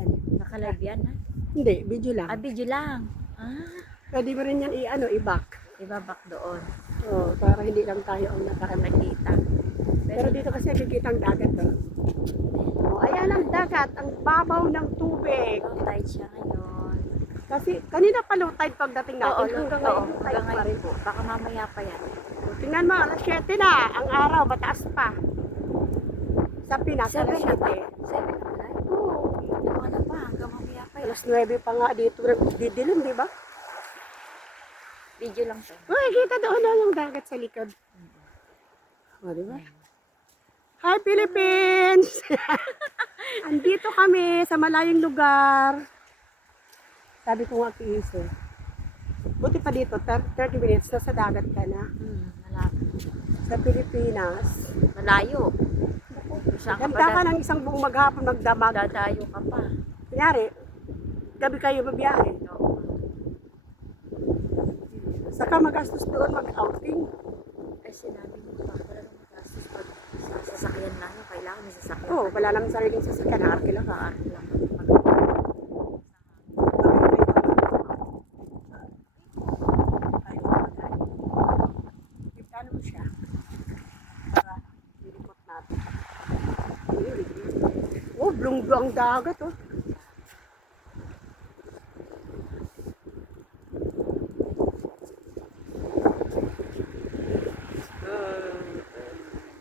yan. Naka-live yan, ha? Hindi, video lang. Video lang. Pwede mo rin yan i-back. Ibabak doon. Oh, para hindi lang tayo ang Nakita. Pero dito kasi nakikita ang dagat. Oh, ayan ang dagat, ang babaw ng tubig. Low tide siya ngayon. Kasi kanina pa low tide pagdating natin. Hanggang ngayon, low tide hanggang pa rin. ngayon po. Baka mamaya pa yan. Tingnan mo, alas 7 na. Ang araw, mataas pa. Sa Pinas, alas 7. 7 na pala? Oo. Wala pa, hanggang mamaya pa yan. Alas 9 pa nga dito. Didilim, di ba? Video lang siya. Uy, kita doon na yung dagat sa likod. O, di ba? Hi, Philippines! Andito kami sa malayong lugar. Sabi ko nga kay Iso. Buti pa dito, 30 minutes, nasa dagat ka na. Malapit. Sa Pilipinas. Malayo. Saan ka Ganda ka pa ng isang buong maghapon magdamag. dadayo ka pa. Kunyari, gabi kayo mabiyahe. Oo. Saka magastos doon mag-outing. Ay, sinabi mo pa, wala nang magastos pag sa sasakyan na yun. Kailangan may sasakyan. Oo, wala naman sariling sasakyan. Harki lang. Kaarki lang. Ano mo siya? Para lilipot natin. Oh, blong-blong ang dagat, oh.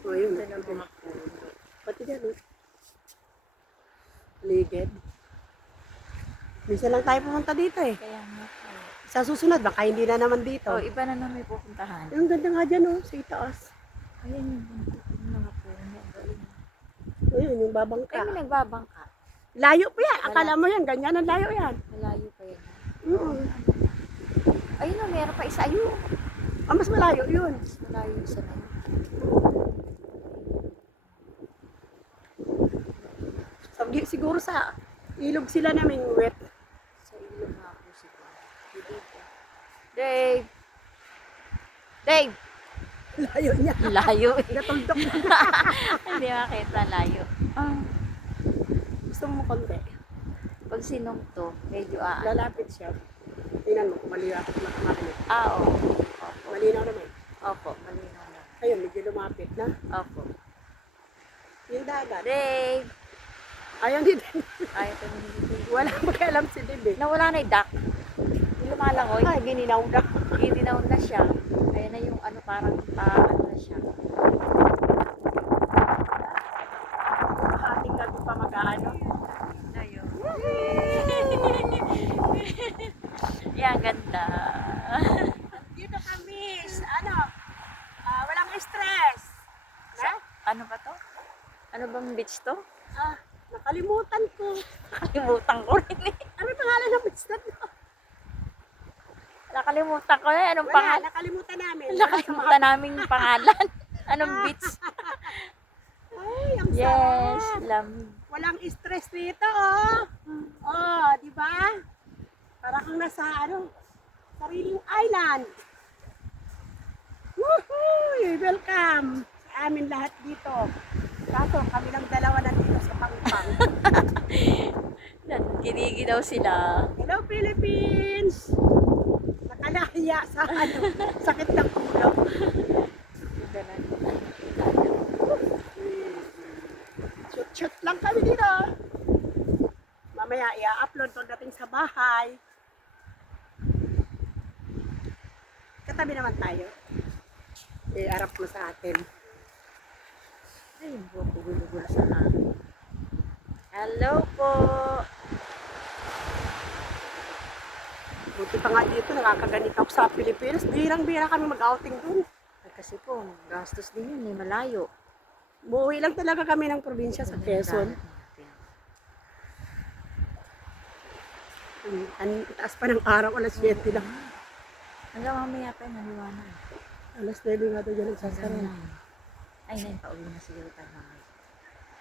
Oh, yun. Ito na bumakuro. Pati dyan, oh. Ligid. Minsan lang tayo pumunta dito, eh. Kaya nga po. Sa susunod, baka hindi na naman dito. Oh, iba na naman may pupuntahan. Yung ganda nga dyan, oh, sa itaas. Ayan yung mga puno. Galing. Ayun, yung babangka. Ay, may nagbabangka. Layo pa yan. Akala mo yan, ganyan ang layo yan. Malayo pa yan. Ayun o, meron pa isa. Ayun. Ah, mas malayo yun. Mas malayo isa na yun. Siguro sa ilog sila naming wet. Sa ilong nga po siguro. Dave! Dave! Layo niya. Layo eh. Natuldok. Hindi makita, layo. Gusto mo konti. Pag sinong to, medyo Lalapit siya. Tingnan mo, malinaw ako nakamakinig. Oo. Opo. Malinaw naman. Opo, malinaw na. Ayun, medyo lumapit na. Opo. Yung dagat. Dave! Ayun din. Ay, ito nililipin. Wala makialam si Dib. Nawala na yung duck. Yung lumalangoy. Ay, gininaw na. Gininaw na siya. Ayan na yung ano, parang ano na siya. Hating gabi pa mag-ano. Ayun. Yan, ganda. Dito kami, walang stress. Ano ba to? Ano bang beach to? Nakalimutan ko. Nakalimutan ko rin eh. Ano pangalan ng beach na to? Nakalimutan ko eh. Anong Wala, pangalan? nakalimutan namin. Nakalimutan namin yung pangalan. Anong beach? Ay, ang Yes, sarap. lamig. Walang stress dito, oh. Oh, di ba? Para kang nasa, sariling island. Woohoo! Welcome sa amin lahat dito. Kaso, kami lang dalawa nandito sa Pangpang. Kinigi daw sila. Hello, Philippines! Nakalaya sa sakit ng ulo. Shoot lang kami dito. Mamaya i-upload pagdating sa bahay. Katabi naman tayo. I-arap mo sa atin. Ay, gulo-gulo sa akin. Hello po. Buti pa nga dito, nakakaganit ako sa Pilipinas. Birang-bira kami mag-outing dun. Ay, kasi po, gastos din yun eh, malayo. Buwi lang talaga kami ng probinsya sa Quezon. Ang taas pa ng araw, alas 7 na. Hanggang mamaya pa yung naliwanag. Alas 9 nga doon yan nagsasara. Ay, nain pa uwi na siguro tayo mamaya.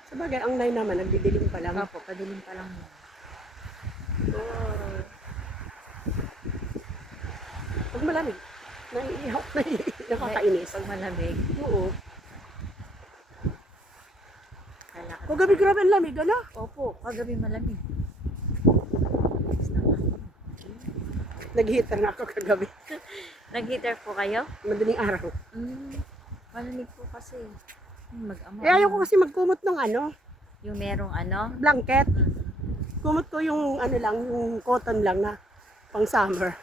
Sa bagay, ang 9 naman, nagdidilim pa lang. Opo, padilim pa lang yun. Oh. Pag malamig, naiihaw, nakakainis. Pag malamig, Oo. kailangan. Kung gabi grabe ang lamig, ano? Opo, kagabi malamig. Nag-heater na ako kagabi. Nag-heater po kayo? Madaling araw. Malamig po kasi. Mag-ama. Eh, ayaw ko kasi magkumot ng ano, Yung merong ano? blanket. Kumot ko yung ano lang, yung cotton lang na pang summer.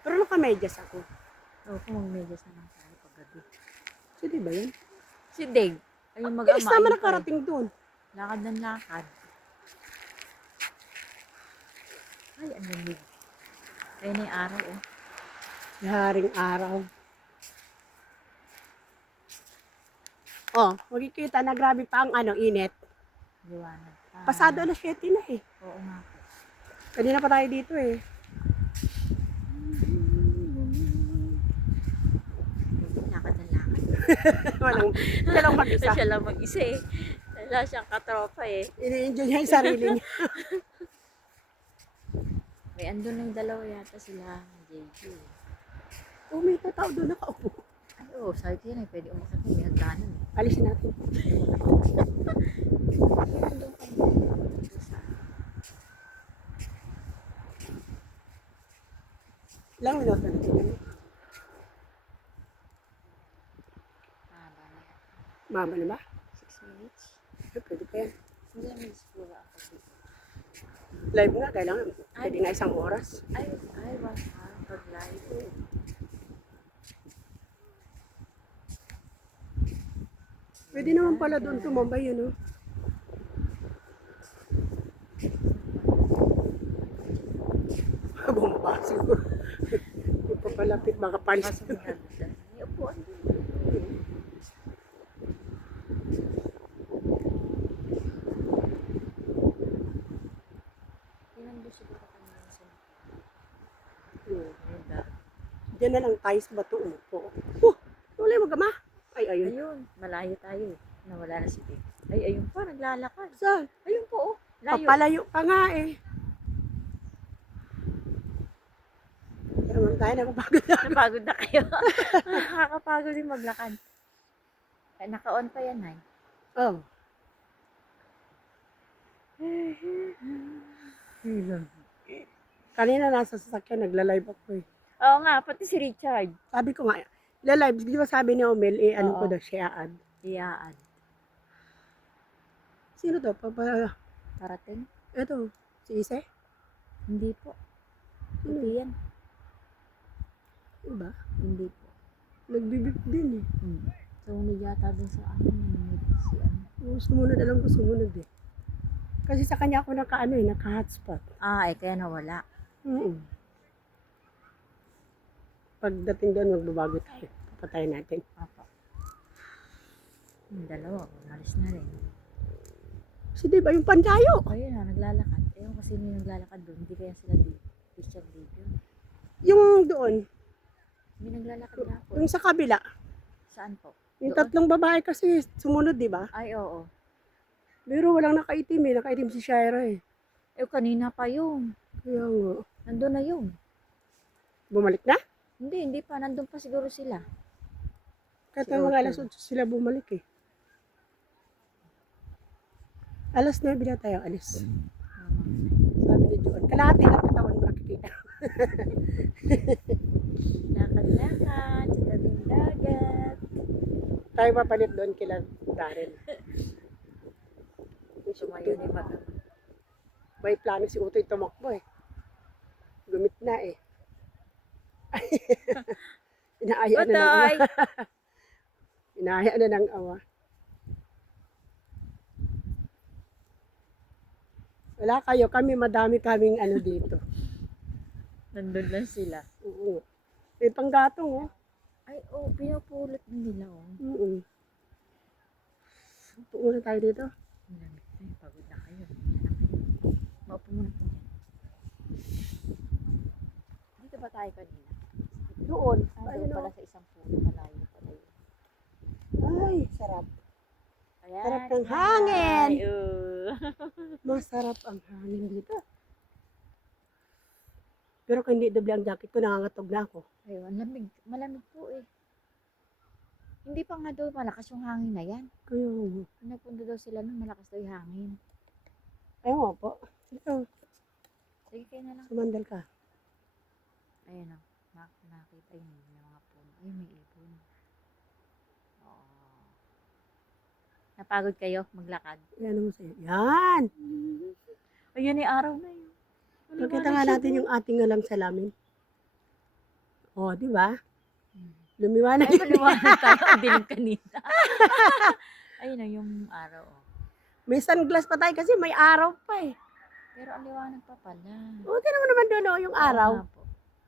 Pero naka-medyas ako. Oo, kung mag-medyas naman tayo paggabi. So, di ba yun? Si Dave. Ayun Bilis mag-ama. naman ayun pa eh. nakarating doon. Lakad ng lakad. Ay, ang lamig. Ayun na yung araw, oh. Haring araw. Oh, makikita na grabe pa ang ano, init. Liwanag pa. Pasado alas 7 na eh. Oo nga po. Kanina pa tayo dito eh. Lakad ng lakad. Walang mag-isa. Siya lang mag-isa eh. Wala siyang katropa eh. Ini-enjoy niya yung sarili niya. May andun yung dalawa yata sila. JJ. Oh, may tao doon nakaupo. Ay, oo. Sabi ko yun eh. Pwede umakat mo. May hagdanan eh. Alisin natin. Andun kami. Ilang minuto na tingnan mo. Mahaba na yan. Mama na ba? 6 minutes. Eh, pwede pa yan. Hindi naman siguro ako dito. Live nga, kailangan. Pwede nga isang oras. Ay, wag ha. Pag live. Pwede naman pala doon tumambay yun, oh. Bumaba siguro. Yung papalapit, baka palis. Kaso may hagdan. May upuan din. Tinando siguro kami sa Neda. Diyan na lang tayo sa bato umupo. Wala yung magama. Ay, ayun. Ayun, malayo tayo eh. Nawala na si Dave. Ay, ayun pa, naglalakad. Saan? Ayun po, oh. Layo. Papalayo pa nga eh. Pero man tayo, napapagod na. Napagod na kayo. Nakakapagod din maglakad. Ay, naka-on pa yan, ay. Oh. Kanina nasa sasakyan, nagla-live ako eh. Oo nga, pati si Richard. Sabi ko nga, la-live, di ba sabi ni Omel, eh, ano Oo. ko daw siya ad. Iyaan. Sino to? Parating? Eto, si Ise? Hindi po. Puti yan. Diba? Hindi po. Nagbibip din eh. Sumunod yata dun sa akin. Si ano. Oo, sumunod, alam ko sumunod eh. Kasi sa kanya ako naka-hotspot. Ah, eh, kaya nawala. Pagdating doon, magbabago tayo. Papatay natin. Apa. Yung dalawa, umalis na rin. Si Dave, yung pandayo. Ayun na, naglalakad. Ewan kasi may naglalakad doon. Hindi kaya sila Christian Dave yun. Yung doon, May naglalakad na ako. yung sa kabila. Saan po? Yung Doon? tatlong babae kasi sumunod, di ba? Ay, oo. Pero walang nakaitim eh. Nakaitim si Shira eh. Eh, kanina pa yun. Kaya nga. Nandun na yun. Bumalik na? Hindi pa. Nandun pa siguro sila. Kahit Si na mga Otto. alas 8 sila bumalik eh. Alas 9 na tayo alis. Sabi ni Joan, kalahati lang katawan mo nakikita. Lakad-lakad sa tabing dagat. Tayo papalit doon kila Darren. Sumayo ni mag May plano si Utoy tumakbo eh. Gumit na eh. Inaaya na ng awa. Utoy! Inaaya na ng awa. Wala kayo, kami madami kaming ano dito. Nandun lang sila. Oo. May panggatong oh. Ay, pinupulot din nila, Oo. Puuna tayo dito. Ay, pagod na kayo. Maupo muna po yan. Dito ba tayo kanina? Doon. Doon Ayun pala oh. sa isang puno. Malayo pala yun. Ay, sarap. Ayan. Sarap ng hangin. Ay, Masarap ang hangin dito. Pero kung hindi doble ang jacket ko, nangangatog na ako. Ayun, malamig po eh. Hindi pa nga daw malakas yung hangin na yan. Kaya, Kung nagpunta daw sila nun, malakas daw yung hangin. ayaw po. Ito, Sige, kayo na lang. sumandal ka. nakita yun, may mga puno. Ay, may ibon. Oo. Napagod kayo maglakad? Yan mo sa'yo. Yan! Ayun, yung araw na yun. Pakita nga natin yung ating alang salamin. O, di ba? Lumiwanag. Ay, maliwanag tayo. Ang dilim kanina. Ayun na yung araw. Oh. May sunglass pa tayo kasi may araw pa eh. Pero ang liwanag pa pala. O, tignan mo naman doon yung araw. Oo nga po.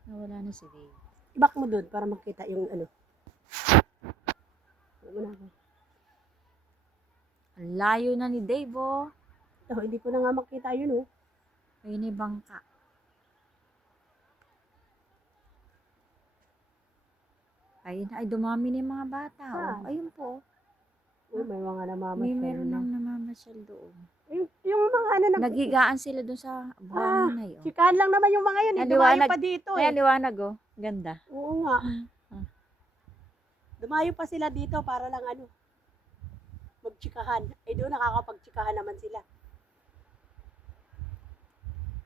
Nawala na si Dave. Ibak mo doon para makita yung ano. Ano na ako. Ang layo na ni Dave, oh. Oh, hindi ko na nga makita yun oh. Ayun yung bangka. Ayun, ay dumami na yung mga bata, oh. Ayun po. Uy, may mga May namamasyal meron na. nang namamasyal doon. Yung mga ano na. Nagigaan sila doon sa buhangin na yun. Chikahan lang naman yung mga yun. Ang Dumayo liwanag. pa dito Ay, eh. ang liwanag, oh. Ganda. Oo nga. Dumayo pa sila dito para lang ano. Magchikahan. Eh doon nakakapagchikahan naman sila.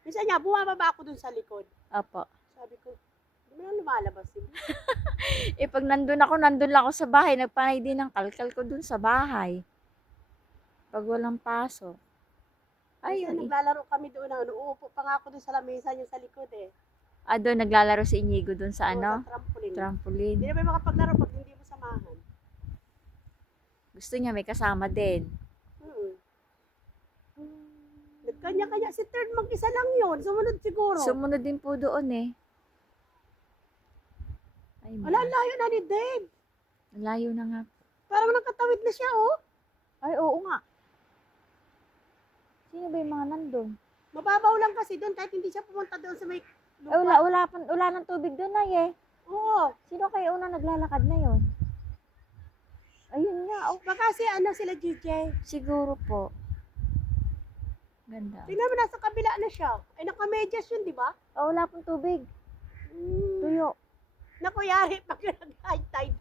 Minsan nga, bumababa ako doon sa likod. Opo. Sabi ko, hindi mo lang lumalabas sila. Eh, pag nandun lang ako sa bahay, nagpanay din ng kalkal ko dun sa bahay. Pag walang pasok. Ayun. Ayun, Naglalaro kami doon. Uupo pa nga ako doon sa lamesa yung sa likod eh. doon naglalaro si Inigo dun sa ano? Sa trampoline. Hindi Trampoline. na may makapaglaro pag hindi mo samahan. Gusto niya may kasama din. Kanya-kanya. Si third mag-isa lang yun. Sumunod siguro. Sumunod din po doon eh. Ay, Wala, layo na ni Dave. layo na nga. Parang nakatawid na siya oh. Ay, oo nga. Sino ba yung mga nandun? Mababaw lang kasi doon kahit hindi siya pumunta doon sa may lupa. Ay, wala nang tubig doon ay eh. Oo. Sino kayo unang naglalakad na yon? Ayun nga, oh. Baka si ano sila GJ. Siguro po. Ganda. Tingnan mo nasa kabila na siya. Ay nakamedyas yun, di ba? Oh, wala pong tubig. Tuyo. Naku, yari pag nag-high tide.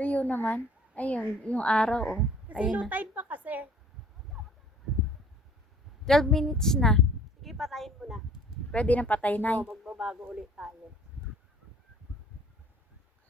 Tuyo naman. Ayun, yung araw, oh. Kasi Ayun low na. tide pa kasi. 12 minutes na. Sige, patayin mo na. Pwede na patay na. Oo, magbabago ulit tayo.